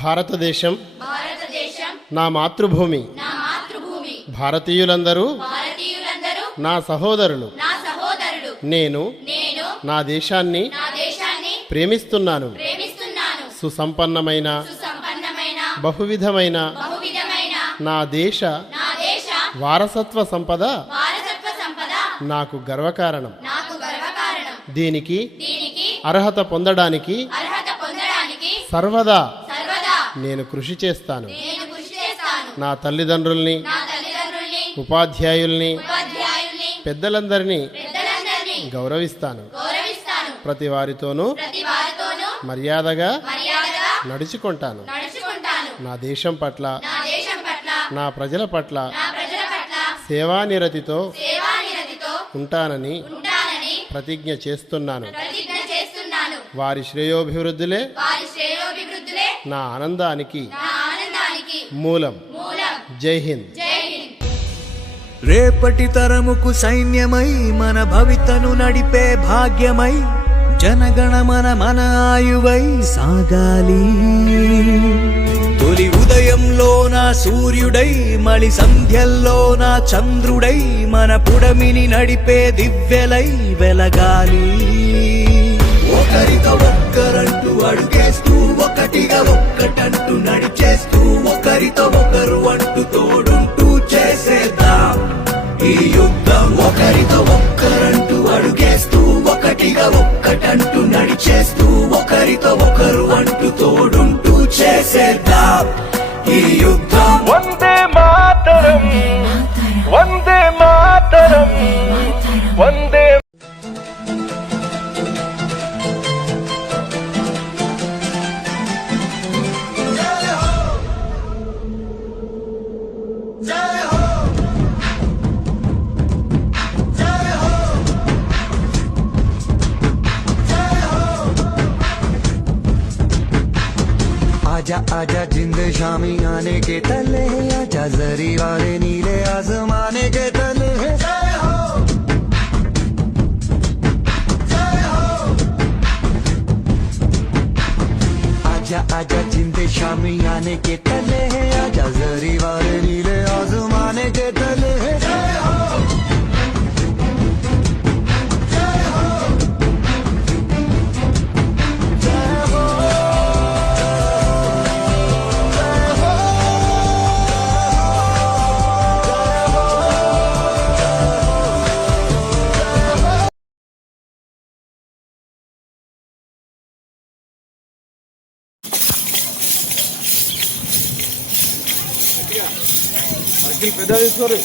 భారతదేశం నా మాతృభూమి. భారతీయులందరూ నా సహోదరులు. నేను నా దేశాన్ని ప్రేమిస్తున్నాను. సుసంపన్నమైన బహువిధమైన నా దేశ వారసత్వ సంపద నాకు గర్వకారణం. దీనికి అర్హత పొందడానికి సర్వదా నేను కృషి చేస్తాను. నా తల్లిదండ్రుల్ని, ఉపాధ్యాయుల్ని, పెద్దలందరినీ గౌరవిస్తాను. ప్రతి వారితోనూ మర్యాదగా నడుచుకుంటాను. నా దేశం పట్ల, నా ప్రజల పట్ల సేవానిరతితో ఉంటానని ప్రతిజ్ఞ చేస్తున్నాను. వారి శ్రేయోభివృద్ధులే నా ఆనందానికి మూలం. జై హింద్. రేపటి తరముకు సైన్యమై మన భవితను నడిపే భాగ్యమై జనగణమన మన ఆయువై సాగాలి. తొలి ఉదయంలో నా సూర్యుడై, మలి సంధ్యల్లో నా చంద్రుడై మన పుడమిని నడిపే దివ్యలై వెలగాలి. ఒకరితో ఒక్కరంటూ అడుగేస్తూ, ఒకటిగా ఒక్కటంటూ నడిచేస్తూ, ఒకరితో ఒకరు అంటూ తోడుంటూ చేసేద్దాం ఈ యుద్ధం. ఒకరితో ఒక్కరంటూ అడుగేస్తూ, ఒకటిగా ఒక్కటంటూ నడిచేస్తూ, ఒకరితో ఒకరు అంటూ తోడుంటూ చేసేద్దాం ఈ యుద్ధం. వందే మాతరం, వందే మాతరం, వందే. आजा आजा जिंद शामी आने के तले, आजा जरी वाले नीले आसमाने के तले. आजा आजा जिंद शामी आने के तले, आजा जरी वाले नीले आसमाने के तले. పెద్ద తీసుకోరు.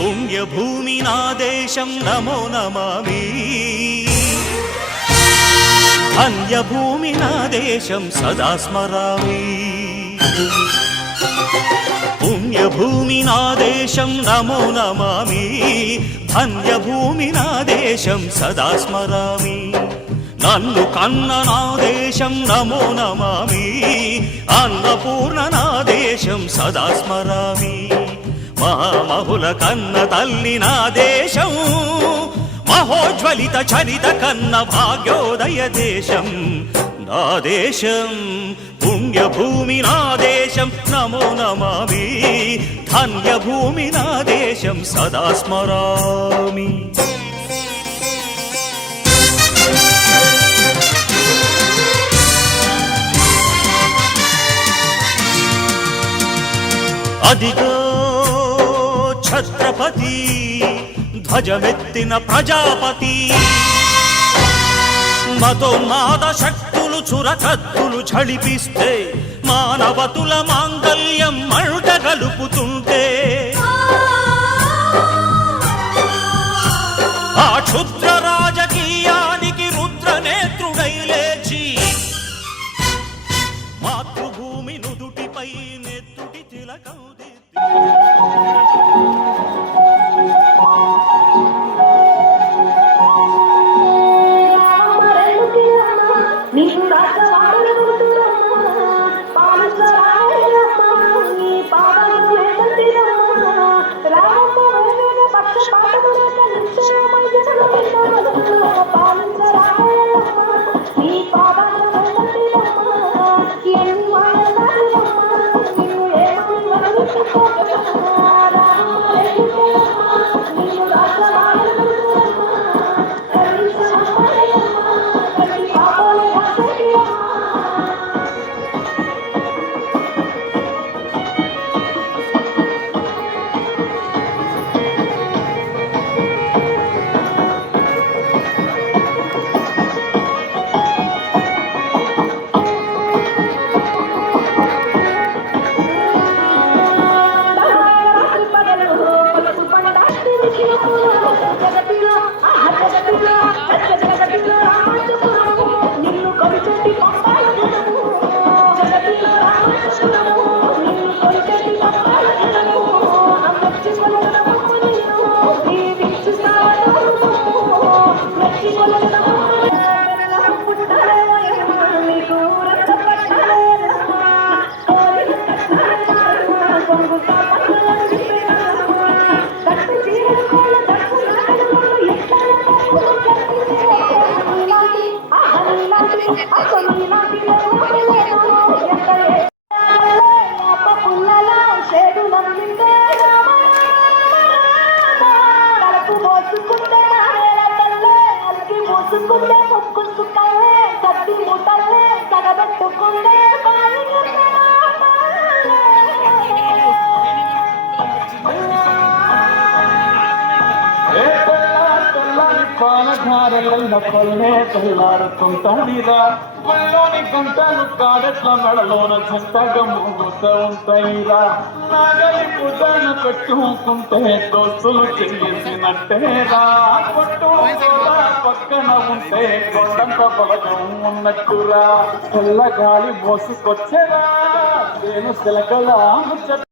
పుణ్యభూమి నా దేశం నమో నమామి. ధన్యభూమి నా దేశం సదా స్మరామి. పుణ్యభూమి నా దేశం నమో నమామి. ధన్యభూమి నా దేశం సదా స్మరామి. నన్ను కన్న నా దేశం నమో నమామి. అన్నపూర్ణ నా దేశం సదా స్మరామి. మహామహుల కన్న తల్లి నా దేశం, మహోజ్వలిత చరిత కన్న భాగ్యోదయ దేశం నా దేశం పుణ్యభూమి నా దేశం నమో నమామి ధన్యభూమి నా దేశం సదా స్మరామి అదిగో ఛత్రపతి ధ్వజమెత్తిన ప్రజాపతి మతోన్మాద శక్తులు చురకత్తులు ఝళిపిస్తే మానవతుల మాంగల్యం మంట గలుపుతుంటే ఆ క్షుద్ర రాజకీయానికి రుద్రనేత్రుడై లేచి మాతృభూమి నుదుటిపై నెత్తుటి తిలకం నీకు రాష్ట్రవాదులు నీ పాదాలు రామమ్మ పక్షపాతము నీ పాదాలు ఎన్ని పాలధారలే తెల్లారుతుంటాయిరా గుళ్ళోని గంటలు కాడట్ల మెడలోన జంటగా మోగుతూ ఉంటాయిరా నాగలి పుదన పెట్టుకుంటే దోస్తులు చేసినట్టేరా కొట్టు పక్కన ఉంటే కొండంత బలగం ఉన్నట్టురా తెల్లగాలి మోసుకొచ్చేరా నేను సిలకల ముచ్చట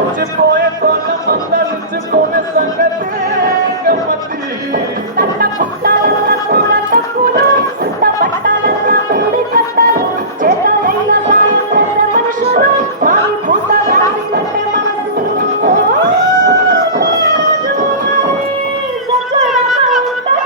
వచ్చిపోయే సంగతి Thank you.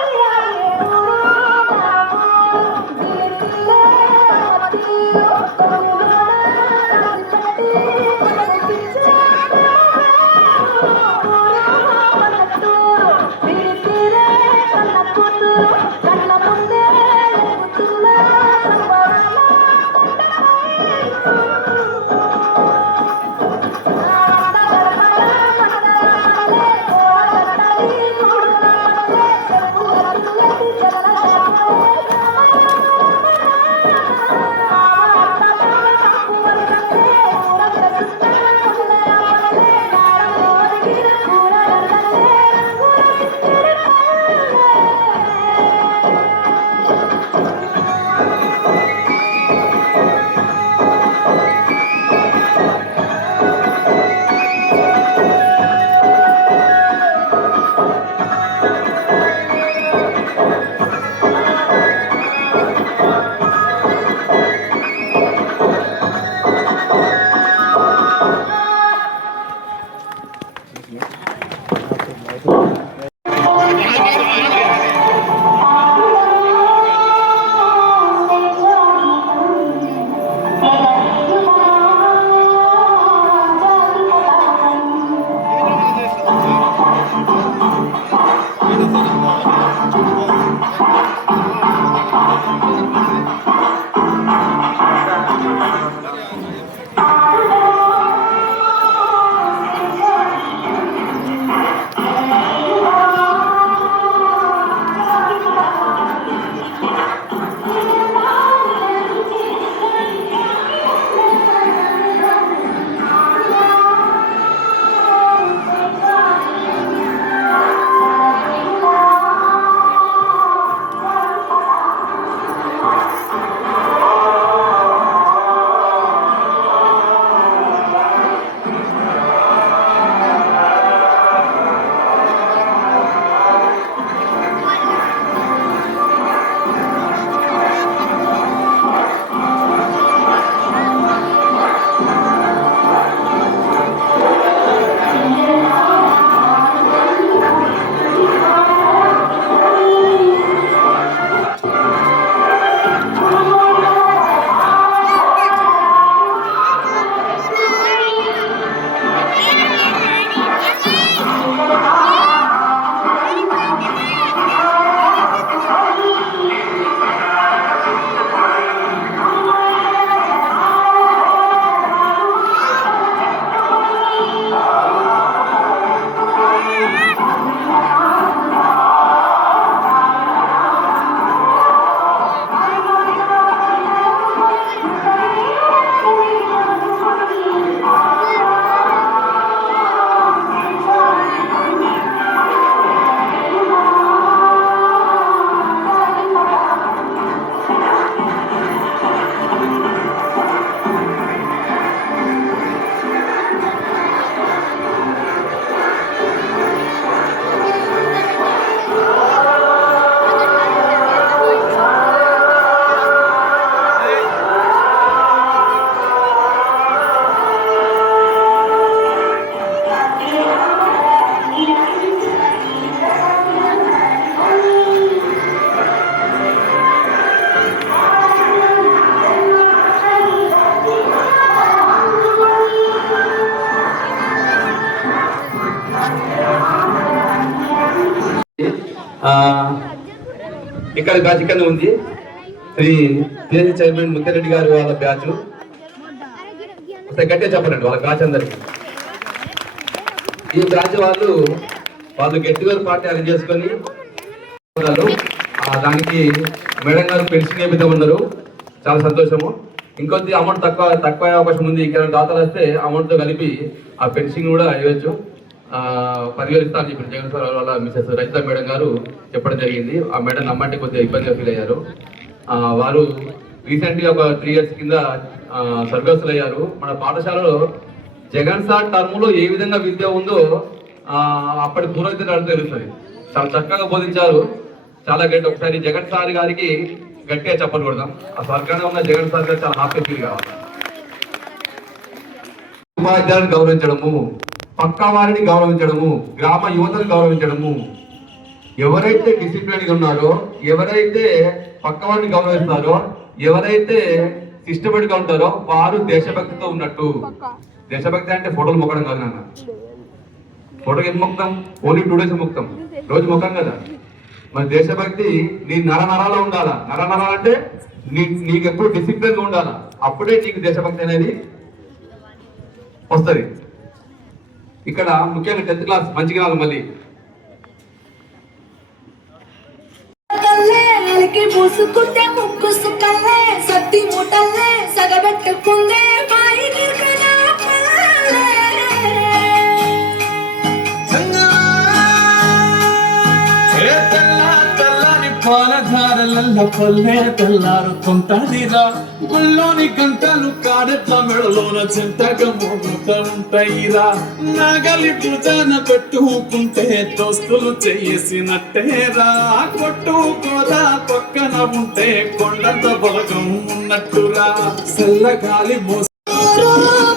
ఇక్కడ బ్యాచ్ ఇక్కడ ఉంది. శ్రీ పిఎస్సి చైర్మన్ ముత్యారెడ్డి గారు వాళ్ళ బ్యాచ్. గట్టిగా చెప్పండి వాళ్ళ బ్యాచ్ అందరికి. ఈ బ్యాచ్ వాళ్ళు గెట్ టుగెదర్ పార్టీ అరేంజ్ చేసుకొని దానికి మేడం గారు పెన్షన్ వేపిద్దాం ఉన్నారు. చాలా సంతోషము. ఇంకొద్ది అమౌంట్ తక్కువ అవకాశం ఉంది. ఇంకా దాతలు వస్తే అమౌంట్ తో కలిపి ఆ పెన్షన్ కూడా ఇవ్వచ్చు. 10,000 ఇస్తా అని చెప్పి జగన్ సార్ వాళ్ళ మిసెస్ రజిత మేడం గారు చెప్పడం జరిగింది. ఆ మేడం నమ్మంటే కొద్దిగా ఇబ్బందిగా ఫీల్ అయ్యారు. వారు రీసెంట్గా ఒక 3 years కింద స్వర్గస్థులు అయ్యారు. మన పాఠశాలలో జగన్ సార్ టర్మ్ లో ఏ విధంగా విద్య ఉందో అప్పటి పూర్వజులు తెలుస్తుంది. చాలా చక్కగా బోధించారు. చాలా గ్రేట్. ఒకసారి జగన్ సార్ గారికి గట్టిగా చెప్పలు కొడదాం. ఆ స్వర్గాన్ని ఉన్న జగన్ సార్ గారు చాలా హ్యాపీ ఫీల్ కావాలి. ఉపాధ్యాయులను గౌరవించడము, పక్క వారిని గౌరవించడము, గ్రామ యువతను గౌరవించడము. ఎవరైతే డిసిప్లిన్ గా ఉన్నారో, ఎవరైతే పక్క వారిని గౌరవిస్తారో, ఎవరైతే సిస్టమేటిక్ గా ఉంటారో వారు దేశభక్తితో ఉన్నట్టు. దేశభక్తి అంటే ఫోటోలు మొక్కడం కాదు నాన్న. ఫోటోకి ఏం మొక్తాం? ఓన్లీ 2 days మొక్తాం, రోజు మొక్కం కదా. మన దేశభక్తి నీ నరనరాలో ఉండాలా. నరనరాలు అంటే నీకు ఎప్పుడు డిసిప్లిన్ గా ఉండాలా. అప్పుడే నీకు దేశభక్తి అనేది వస్తుంది. ఇక్కడ ముఖ్యంగా 10th క్లాస్ మంచిగా మళ్ళీ పూసుకుంటే ముక్కు సుక్కల్లే సత్తి ముటల్లే సగబెట్టుకుందే బాయి గిర్కనా పల్లె పాలధారలల్ల పల్లె తెల్లారుతుంటదిరా. గుళ్ళోని గంటలు కాడెట్ల మెడలోన చింతగా మోగుతూ ఉంటాయిరా. నగలి భుజాన పెట్టుకుంటే దోస్తులు చేసినట్టేరా. కొట్టుకోదా పక్కన ఉంటే కొండంత బలగం ఉన్నట్టురా. చల్లగాలి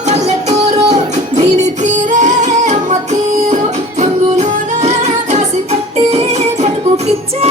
పల్లెటూరు దీని తీరే అమ్మ తీరు రంగులోన కాసి పట్టి పట్టుకుకిచ్చే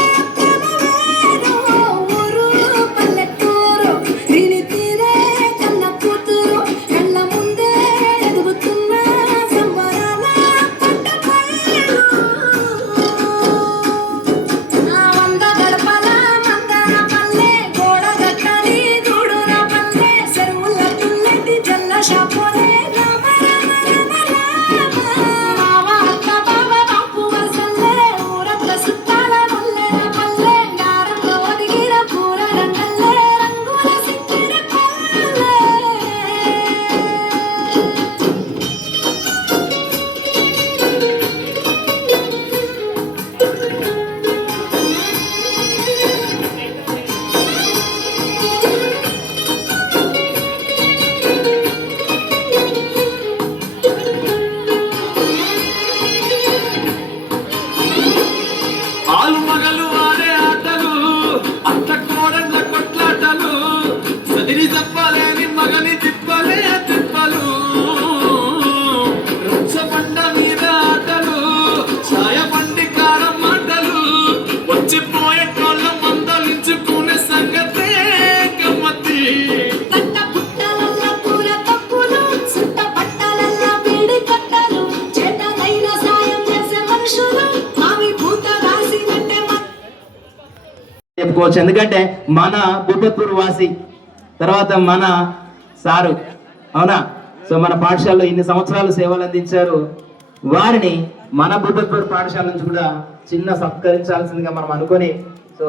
చెప్పుకోవచ్చు. ఎందుకంటే మన బుబ్బత్పూర్ వాసి తర్వాత మన సారు, అవునా? సో మన పాఠశాలలో ఇన్ని సంవత్సరాలు సేవలు అందించారు. వారిని మన బుబ్బత్పూర్ పాఠశాల నుంచి కూడా చిన్న సత్కరించాల్సిందిగా మనం అనుకొని సో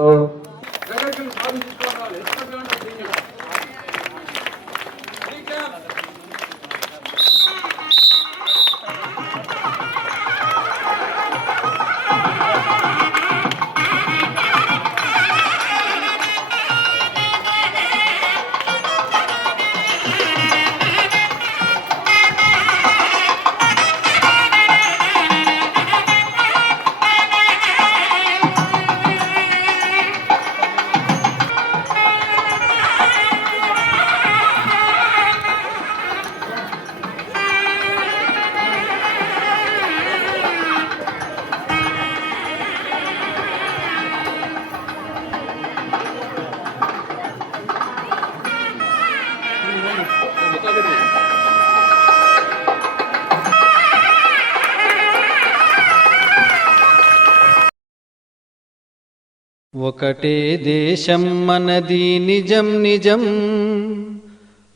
ఒకటే దేశం మనది నిజం నిజం,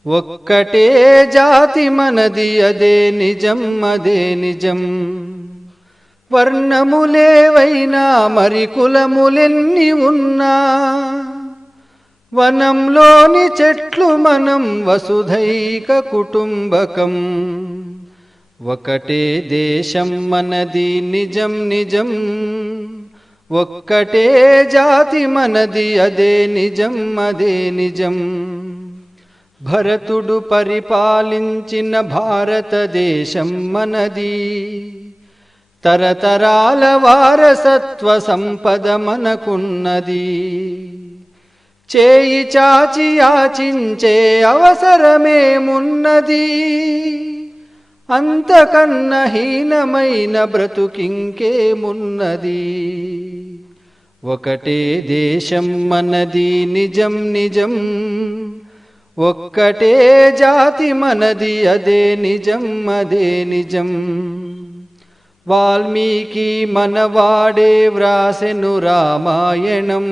ఒక్కటే జాతి మనది అదే నిజం అదే నిజం. వర్ణములేవైనా మరి కులములెన్ని ఉన్నా, వనంలోని చెట్లు మనం వసుధైక కుటుంబకం. ఒకటే దేశం మనది నిజం నిజం, ఒక్కటే జాతి మనది అదే నిజం అదే నిజం. భరతుడు పరిపాలించిన భారతదేశం మనది, తరతరాల వారసత్వ సంపద మనకున్నది. చేయి చాచి యాచించే అవసరమేమున్నది, అంతకన్న హీనమైన బ్రతుకింకేమున్నది. ఒకటే దేశం మనది నిజం నిజం, ఒక్కటే జాతి మనది అదే నిజం అదే నిజం. వాల్మీకి మనవాడే వ్రాసెను రామాయణం,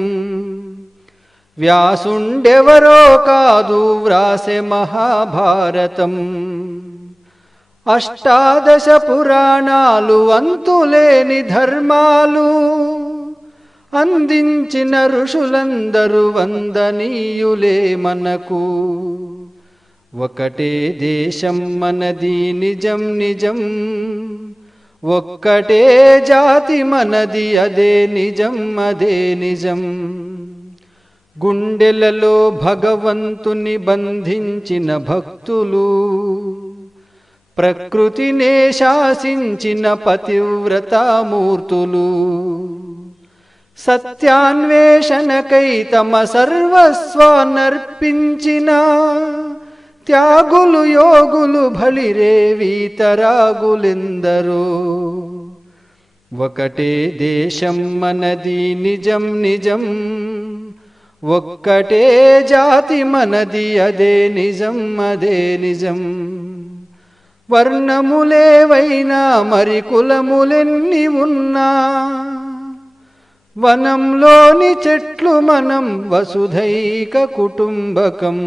వ్యాసుండెవరో కాదు వ్రాసె మహాభారతం. అష్టాదశ పురాణాలు అంతులేని ధర్మాలు అందించిన ఋషులందరూ వందనీయులే మనకు. ఒకటే దేశం మనది నిజం నిజం, ఒక్కటే జాతి మనది అదే నిజం అదే నిజం. గుండెలలో భగవంతుని బంధించిన భక్తులు, ప్రకృతినే శాసించిన పతివ్రతామూర్తులు, సత్యాన్వేషణకై తమ సర్వస్వాన్నర్పించిన త్యాగులు యోగులు బలిరే వీతరాగులెందరో. ఒకటే దేశం మనది నిజం నిజం, ఒక్కటే జాతి మనది అదే నిజం అదే నిజం. వర్ణములేవైనా మరి కులములెన్ని ఉన్నా, వనంలోని చెట్లు మనం వసుధైక కుటుంబకం.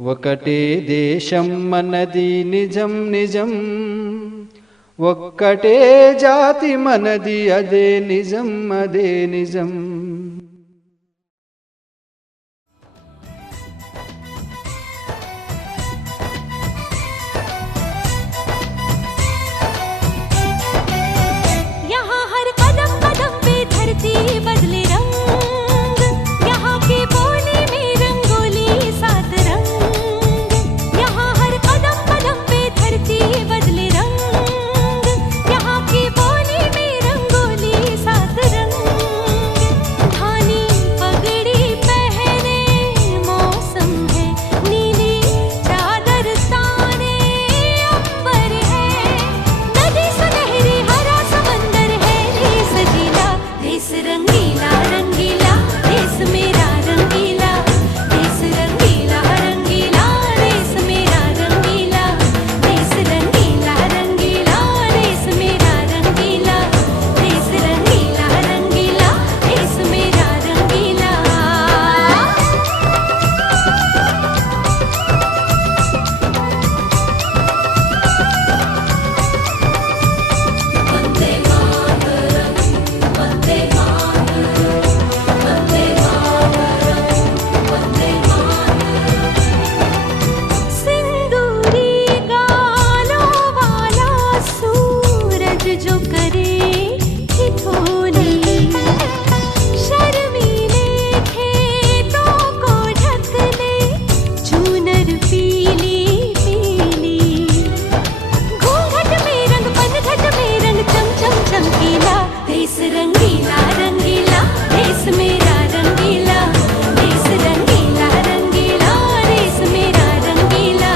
ఒకటే దేశం మనది నిజం నిజం, ఒక్కటే జాతి మనది అదే నిజం అదే నిజం. बदले रंग, यहाँ की बोली में रंगोली सात रंग. यहाँ हर कदम कदम पे धरती बदले रंग, यहाँ की बोली में रंगोली सात रंग. धानी पगड़ी पहने मौसम है, नीली चादर ताने अंबर है. नदी सुनहरी हरा समंदर है, देश सजीला देश रंगीला रंगीला, देश मेरा रंगीला. देश रंगीला रंगीला, देश मेरा रंगीला. देश रंगीला रंगीला, देश मेरा रंगीला. देश रंगीला रंगीला, देश मेरा रंगीला. वंदे मातरम, वंदे मातरम, वंदे मातरम, वंदे मातरम. सिंदूरी गालों वाला सूरज जो करे ठिठोली, शर्मीले खेतों को ढक ले चूनर पीली पीली. घूंघट में रंग पनघट में रंग चम चम चमकीला. देश रंगीला रंगीला, देश मेरा रंगीला. देश रंगीला रंगीला, देश मेरा रंगीला.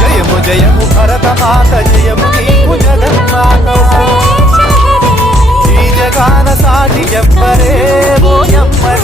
జయము జయము భరతమాత, జయము నీకు జగన్మాత. ఈ జగాన సాటి ఎవ్వరే ఓ ఎవ్వరే